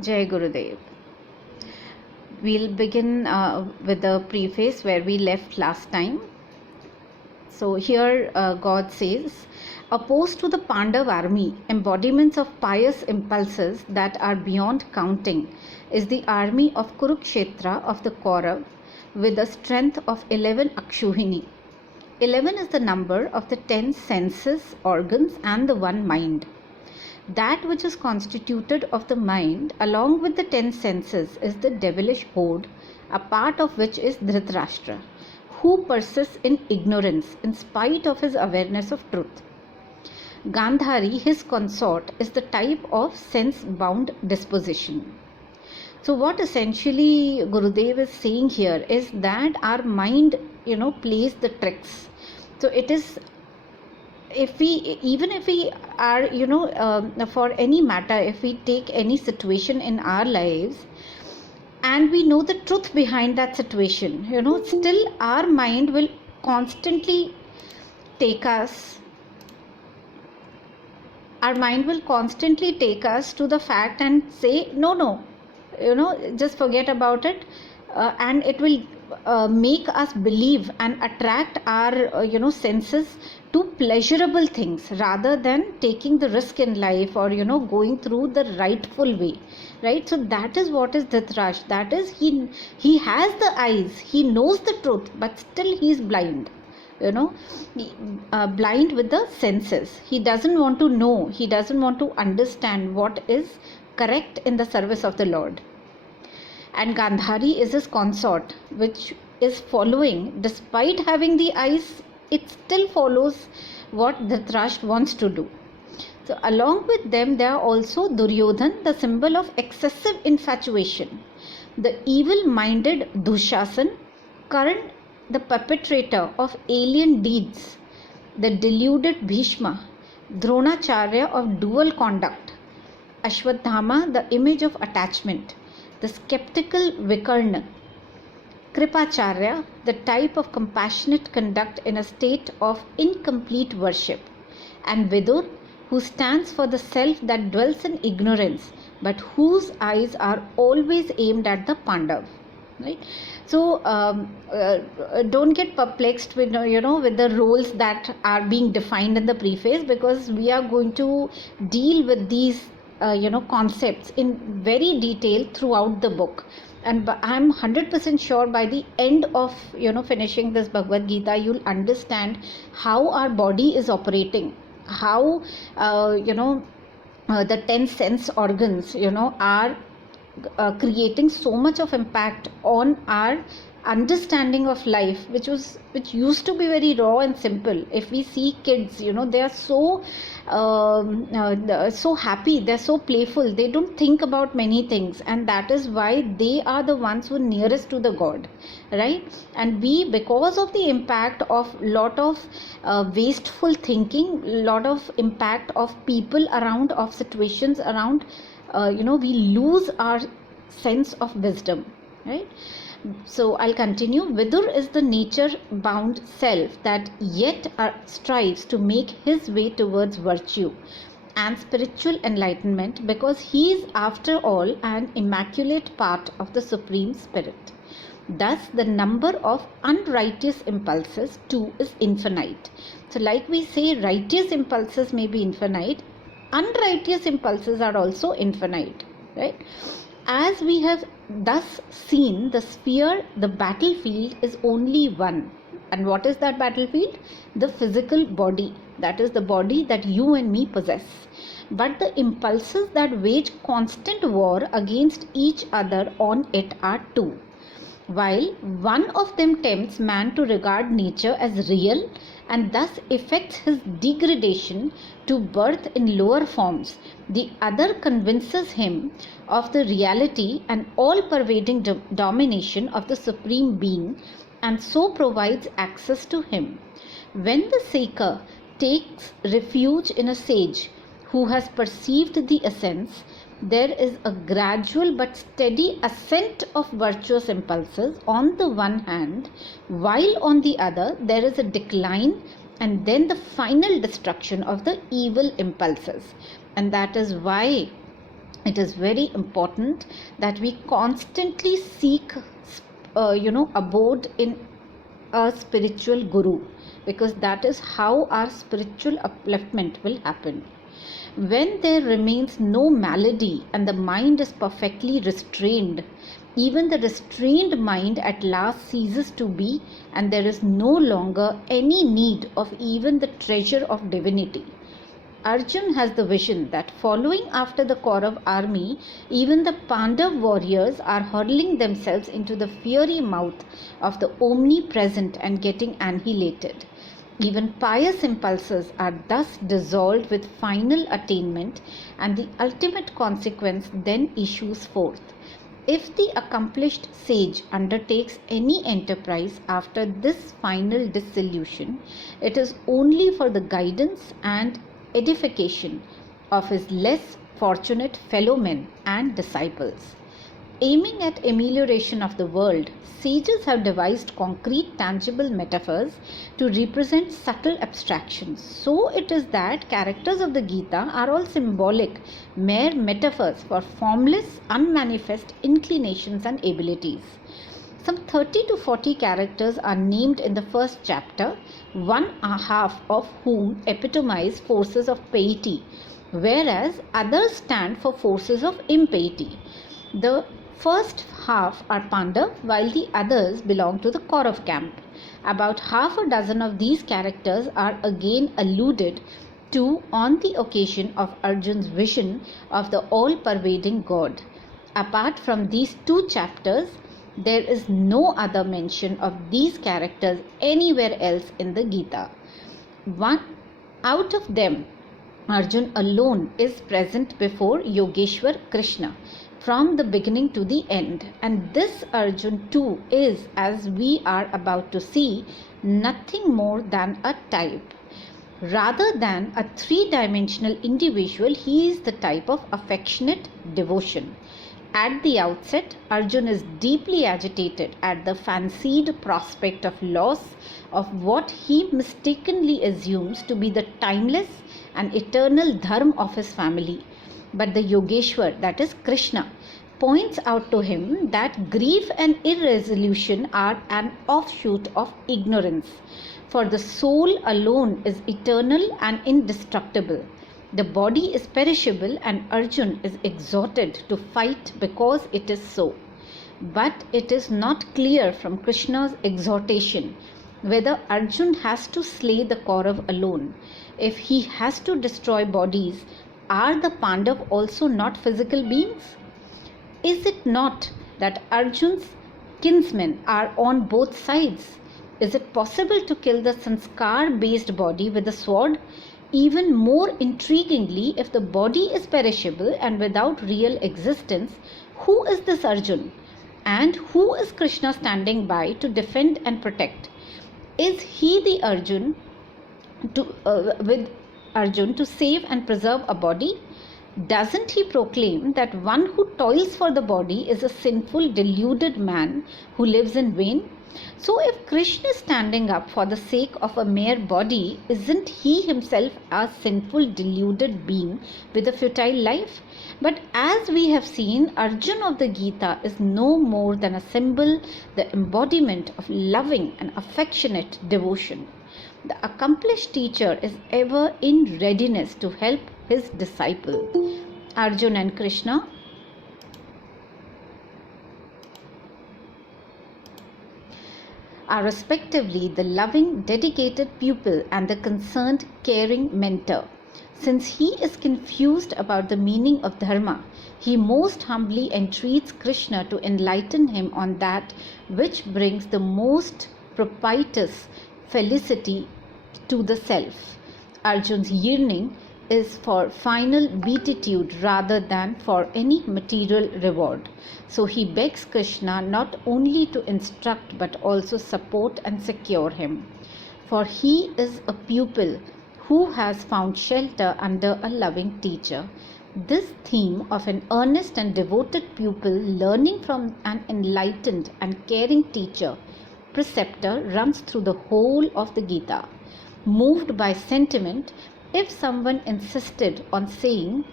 Jai Gurudev. We'll begin with the preface where we left last time. So here God says, opposed to the Pandav army, embodiments of pious impulses that are beyond counting, is the army of Kurukshetra of the Kaurav with a strength of 11 Akshuhini. 11 is the number of the 10 senses, organs and the one mind. That which is constituted of the mind along with the 10 senses is the devilish horde, a part of which is Dhritarashtra, who persists in ignorance in spite of his awareness of truth. Gandhari, his consort, is the type of sense-bound disposition. So what essentially Gurudev is saying here is that our mind, plays the tricks. So it is, if we are, for any matter, if we take any situation in our lives and we know the truth behind that situation, still our mind will constantly take us to the fact and say, no, just forget about it, and it will make us believe and attract our senses to pleasurable things rather than taking the risk in life or going through the rightful way, right? So that is what is Dhritarashtra. That is, he has the eyes, he knows the truth, but still he is blind, blind with the senses. He doesn't want to know, he doesn't want to understand what is correct in the service of the Lord. And Gandhari is his consort, which is following, despite having the eyes, it still follows what Dhritarashtra wants to do. So along with them, there are also Duryodhan, the symbol of excessive infatuation, the evil-minded Dushasan, Karan, the perpetrator of alien deeds, the deluded Bhishma, Dronacharya of dual conduct, Ashwadhama, the image of attachment, the skeptical Vikarna, Kripacharya, the type of compassionate conduct in a state of incomplete worship, and Vidur, who stands for the self that dwells in ignorance but whose eyes are always aimed at the Pandav. Right? So don't get perplexed with with the roles that are being defined in the preface, because we are going to deal with these concepts in very detail throughout the book, and I'm 100% sure by the end of finishing this Bhagavad Gita, you'll understand how our body is operating, how the 10 sense organs are creating so much of impact on our understanding of life, which used to be very raw and simple. If we see kids, they are so happy, they're so playful, they don't think about many things, and that is why they are the ones who are nearest to the God, right? And we, because of the impact of lot of wasteful thinking, lot of impact of people around, of situations around, we lose our sense of wisdom, right? So I'll continue. Vidur is the nature-bound self that yet strives to make his way towards virtue and spiritual enlightenment, because he is after all an immaculate part of the Supreme Spirit. Thus, the number of unrighteous impulses too is infinite. So like we say, righteous impulses may be infinite, unrighteous impulses are also infinite, right? As we have thus seen, the sphere, the battlefield, is only one. And what is that battlefield? The physical body. That is the body that you and me possess. But the impulses that wage constant war against each other on it are two. While one of them tempts man to regard nature as real and thus effects his degradation to birth in lower forms, the other convinces him of the reality and all-pervading domination of the Supreme Being, and so provides access to him. When the seeker takes refuge in a sage who has perceived the essence, there is a gradual but steady ascent of virtuous impulses on the one hand, while on the other there is a decline and then the final destruction of the evil impulses. And that is why it is very important that we constantly seek abode in a spiritual guru, because that is how our spiritual upliftment will happen. When there remains no malady and the mind is perfectly restrained, even the restrained mind at last ceases to be, and there is no longer any need of even the treasure of divinity. Arjun has the vision that following after the Kaurav army, even the Pandav warriors are hurling themselves into the fiery mouth of the omnipresent and getting annihilated. Even pious impulses are thus dissolved with final attainment, and the ultimate consequence then issues forth. If the accomplished sage undertakes any enterprise after this final dissolution, it is only for the guidance and edification of his less fortunate fellow men and disciples. Aiming at amelioration of the world, sages have devised concrete, tangible metaphors to represent subtle abstractions. So it is that characters of the Gita are all symbolic, mere metaphors for formless, unmanifest inclinations and abilities. Some 30 to 40 characters are named in the first chapter, one half of whom epitomize forces of piety, whereas others stand for forces of impiety. The first half are Pandav, while the others belong to the Kaurav camp. About half a dozen of these characters are again alluded to on the occasion of Arjun's vision of the all-pervading God. Apart from these two chapters, there is no other mention of these characters anywhere else in the Gita. One out of them, Arjun alone, is present before Yogeshwar Krishna from the beginning to the end, and this Arjun too is, as we are about to see, nothing more than a type. Rather than a three-dimensional individual, he is the type of affectionate devotion. At the outset, Arjun is deeply agitated at the fancied prospect of loss of what he mistakenly assumes to be the timeless and eternal dharma of his family. But the Yogeshwar, that is Krishna, points out to him that grief and irresolution are an offshoot of ignorance, for the soul alone is eternal and indestructible. The body is perishable, and Arjun is exhorted to fight because it is so. But it is not clear from Krishna's exhortation whether Arjun has to slay the Kaurav alone. If he has to destroy bodies, are the Pandav also not physical beings? Is it not that Arjun's kinsmen are on both sides? Is it possible to kill the sanskar-based body with a sword? Even more intriguingly, if the body is perishable and without real existence, who is this Arjun? And who is Krishna standing by to defend and protect? Is he the Arjun with Arjun to save and preserve a body? Doesn't he proclaim that one who toils for the body is a sinful, deluded man who lives in vain? So if Krishna is standing up for the sake of a mere body, isn't he himself a sinful, deluded being with a futile life? But as we have seen, Arjun of the Gita is no more than a symbol, the embodiment of loving and affectionate devotion. The accomplished teacher is ever in readiness to help his disciple. Arjun and Krishna are respectively the loving, dedicated pupil and the concerned, caring mentor. Since he is confused about the meaning of dharma, he most humbly entreats Krishna to enlighten him on that which brings the most propitious felicity to the self. Arjun's yearning is for final beatitude rather than for any material reward. So he begs Krishna not only to instruct but also support and secure him. For he is a pupil who has found shelter under a loving teacher. This theme of an earnest and devoted pupil learning from an enlightened and caring teacher, preceptor, runs through the whole of the Gita. Moved by sentiment, if someone insisted on saying,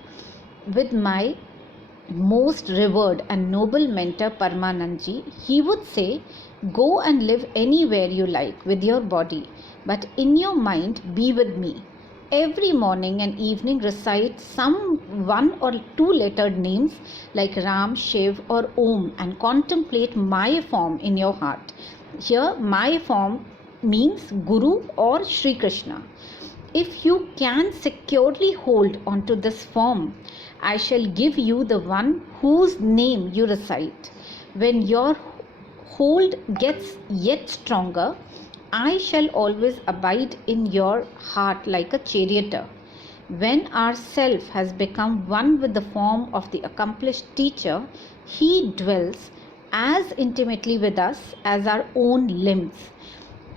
with my most revered and noble mentor Paramanandji, he would say, "Go and live anywhere you like with your body, but in your mind be with me. Every morning and evening recite some one or two lettered names like Ram, Shiv or Om and contemplate my form in your heart." Here, my form means Guru or Sri Krishna. "If you can securely hold onto this form, I shall give you the one whose name you recite. When your hold gets yet stronger, I shall always abide in your heart like a charioteer. When our self has become one with the form of the accomplished teacher, he dwells as intimately with us as our own limbs.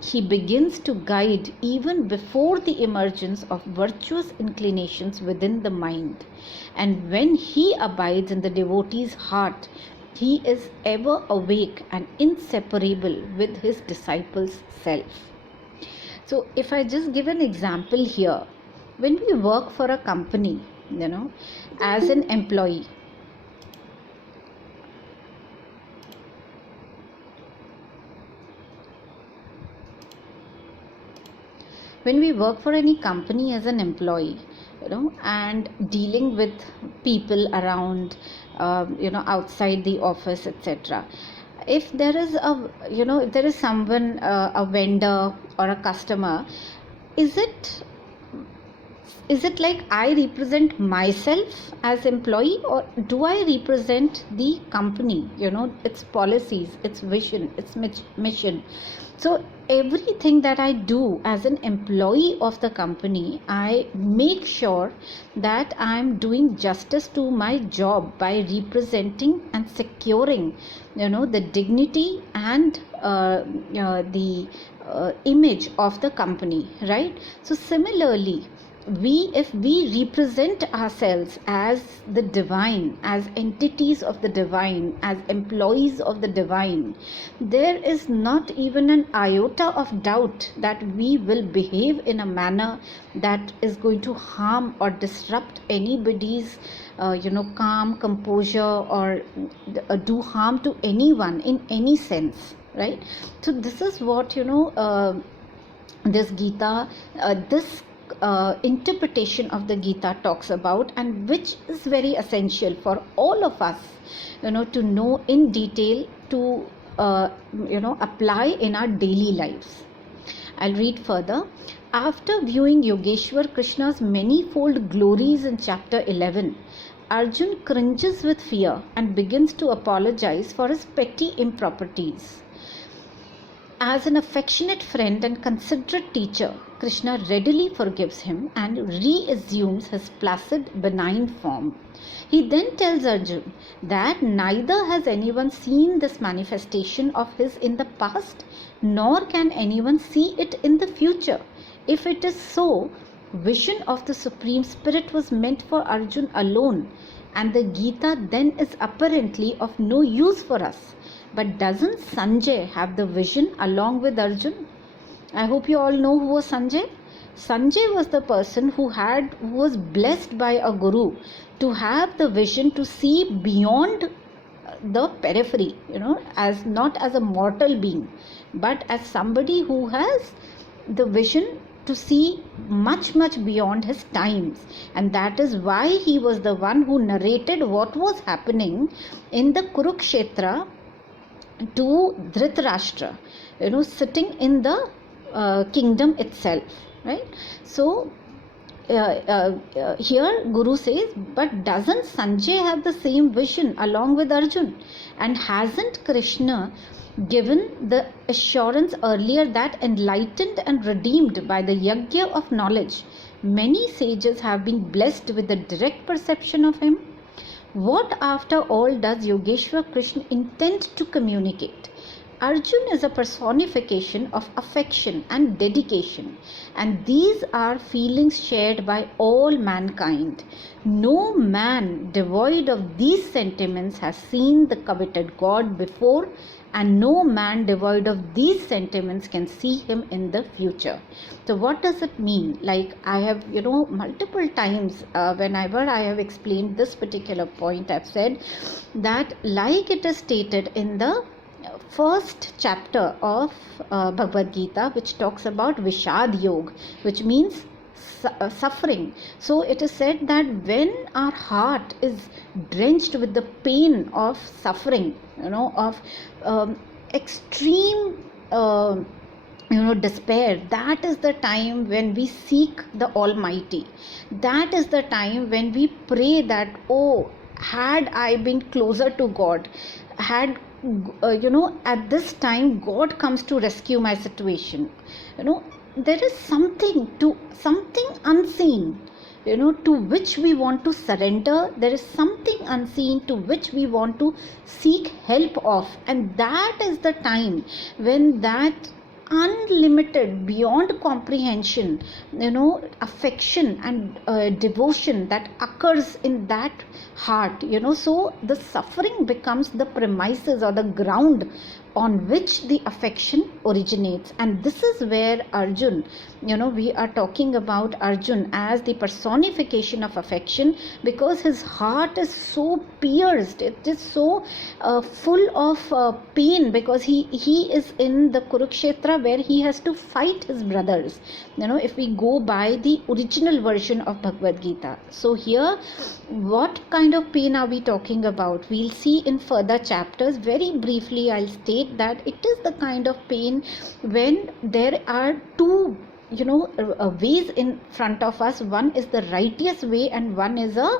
He begins to guide even before the emergence of virtuous inclinations within the mind. And when he abides in the devotee's heart, he is ever awake and inseparable with his disciple's self." So, if I just give an example here, when we work for a company, as an employee, when we work for any company as an employee, and dealing with people around, outside the office, etc. If there is if there is someone, a vendor or a customer, is it like I represent myself as employee, or do I represent the company, its policies, its vision, its mission? So everything that I do as an employee of the company, I make sure that I am doing justice to my job by representing and securing, the dignity and the image of the company, right? So similarly, if we represent ourselves as the divine, as entities of the divine, as employees of the divine, there is not even an iota of doubt that we will behave in a manner that is going to harm or disrupt anybody's calm, composure, or do harm to anyone in any sense, right? So this is what this Gita, this interpretation of the Gita talks about, and which is very essential for all of us, to know in detail, to apply in our daily lives. I'll read further. After viewing Yogeshwar Krishna's manifold glories in chapter 11, Arjun cringes with fear and begins to apologize for his petty improprieties. As an affectionate friend and considerate teacher, Krishna readily forgives him and reassumes his placid, benign form. He then tells Arjun that neither has anyone seen this manifestation of his in the past, nor can anyone see it in the future. If it is so, vision of the Supreme Spirit was meant for Arjun alone, and the Gita then is apparently of no use for us. But doesn't Sanjay have the vision along with Arjun? I hope you all know who was Sanjay. Sanjay was the person who was blessed by a guru to have the vision to see beyond the periphery, as not as a mortal being, but as somebody who has the vision to see much, much beyond his times. And that is why he was the one who narrated what was happening in the Kurukshetra to Dhritarashtra, sitting in the kingdom itself, right? So here Guru says, but doesn't Sanjay have the same vision along with Arjun? And hasn't Krishna given the assurance earlier that enlightened and redeemed by the yajna of knowledge, many sages have been blessed with the direct perception of him? What after all does Yogeshwar Krishna intend to communicate? Arjun is a personification of affection and dedication, and these are feelings shared by all mankind. No man devoid of these sentiments has seen the coveted God before, and no man devoid of these sentiments can see him in the future. So what does it mean? Like, I have, multiple times, whenever I have explained this particular point, I've said that, like it is stated in the first chapter of Bhagavad Gita, which talks about Vishad Yoga, which means suffering. So it is said that when our heart is drenched with the pain of suffering, of extreme despair, that is the time when we seek the Almighty. That is the time when we pray that, oh, had I been closer to God, had at this time God comes to rescue my situation. There is something unseen, to which we want to surrender. There is something unseen to which we want to seek help of, and that is the time when that unlimited, beyond comprehension, affection and devotion that occurs in that heart, so the suffering becomes the premises or the ground on which the affection originates. And this is where Arjun, we are talking about Arjun as the personification of affection, because his heart is so pierced, it is so full of pain, because he is in the Kurukshetra where he has to fight his brothers, if we go by the original version of Bhagavad Gita. So here, what kind of pain are we talking about? We'll see in further chapters. Very briefly, I'll state that it is the kind of pain when there are two ways in front of us. One is the righteous way, and one is a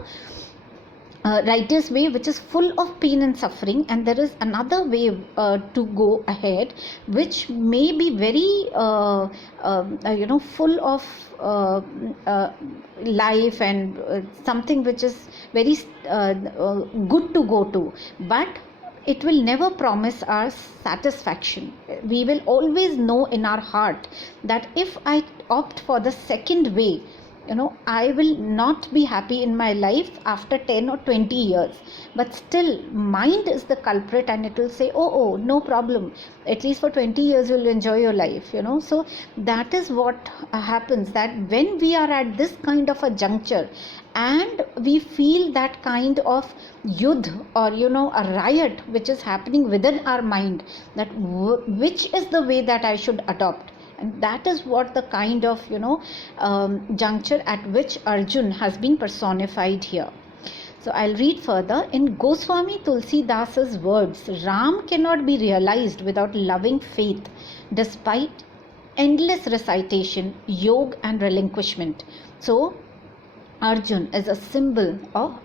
righteous way which is full of pain and suffering, and there is another way to go ahead, which may be very full of life and something which is very good to go to, but it will never promise our satisfaction. We will always know in our heart that if I opt for the second way, I will not be happy in my life after 10 or 20 years. But still, mind is the culprit, and it will say, oh, no problem. At least for 20 years, you'll enjoy your life, So that is what happens, that when we are at this kind of a juncture, and we feel that kind of yudh, or a riot which is happening within our mind, that which is the way that I should adopt. And that is what the kind of juncture at which Arjun has been personified here. So I'll read further. In Goswami Tulsidasa's words, Ram cannot be realized without loving faith, despite endless recitation, yoga and relinquishment. So Arjun is a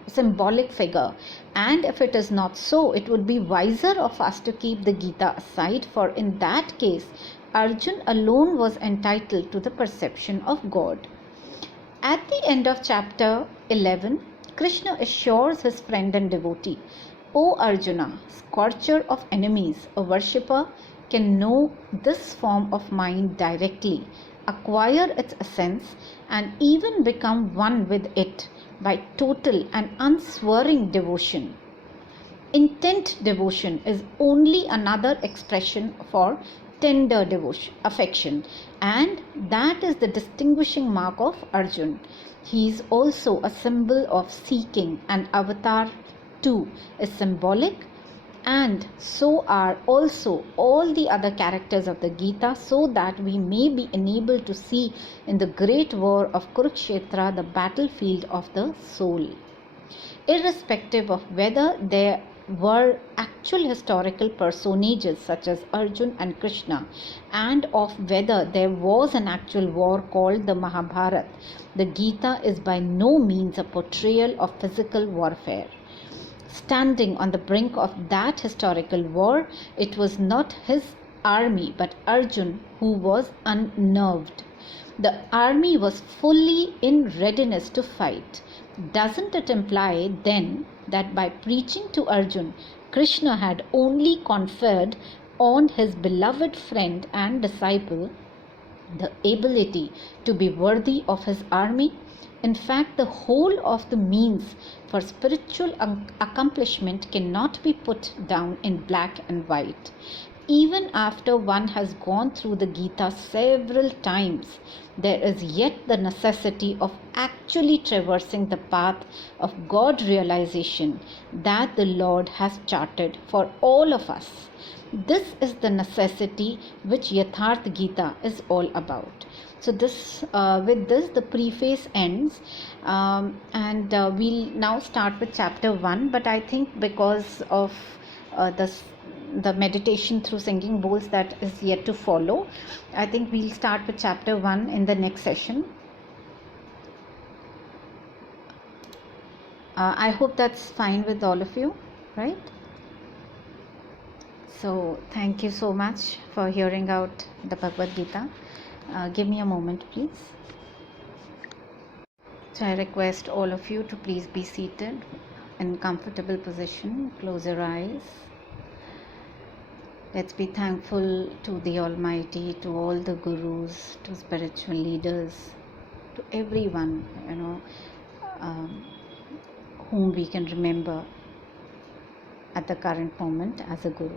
symbolic figure, and if it is not so, it would be wiser of us to keep the Gita aside, for in that case Arjun alone was entitled to the perception of God. At the end of chapter 11, Krishna assures his friend and devotee, O Arjuna, scorcher of enemies, a worshipper can know this form of mind directly, acquire its essence, and even become one with it by total and unswerving devotion. Intent devotion is only another expression for tender devotion, affection, and that is the distinguishing mark of Arjun. He is also a symbol of seeking, and avatar too is symbolic, and so are also all the other characters of the Gita, so that we may be enabled to see in the great war of Kurukshetra the battlefield of the soul. Irrespective of whether there were actual historical personages such as Arjun and Krishna, and of whether there was an actual war called the Mahabharata, the Gita is by no means a portrayal of physical warfare. Standing on the brink of that historical war, it was not his army but Arjun who was unnerved. The army was fully in readiness to fight. Doesn't it imply then that by preaching to Arjun, Krishna had only conferred on his beloved friend and disciple the ability to be worthy of his army. In fact, the whole of the means for spiritual accomplishment cannot be put down in black and white. Even after one has gone through the Gita several times, there is yet the necessity of actually traversing the path of God realization that the Lord has charted for all of us. This is the necessity which Yatharth Gita is all about. So this, with this, the preface ends, and we'll now start with chapter 1. But I think because of the meditation through singing bowls that is yet to follow, I think we'll start with chapter 1 in the next session. I hope that's fine with all of you, right? So thank you so much for hearing out the Bhagavad Gita. Give me a moment, please. So I request all of you to please be seated in comfortable position. Close your eyes. Let's be thankful to the Almighty, to all the gurus, to spiritual leaders, to everyone, whom we can remember at the current moment as a guru.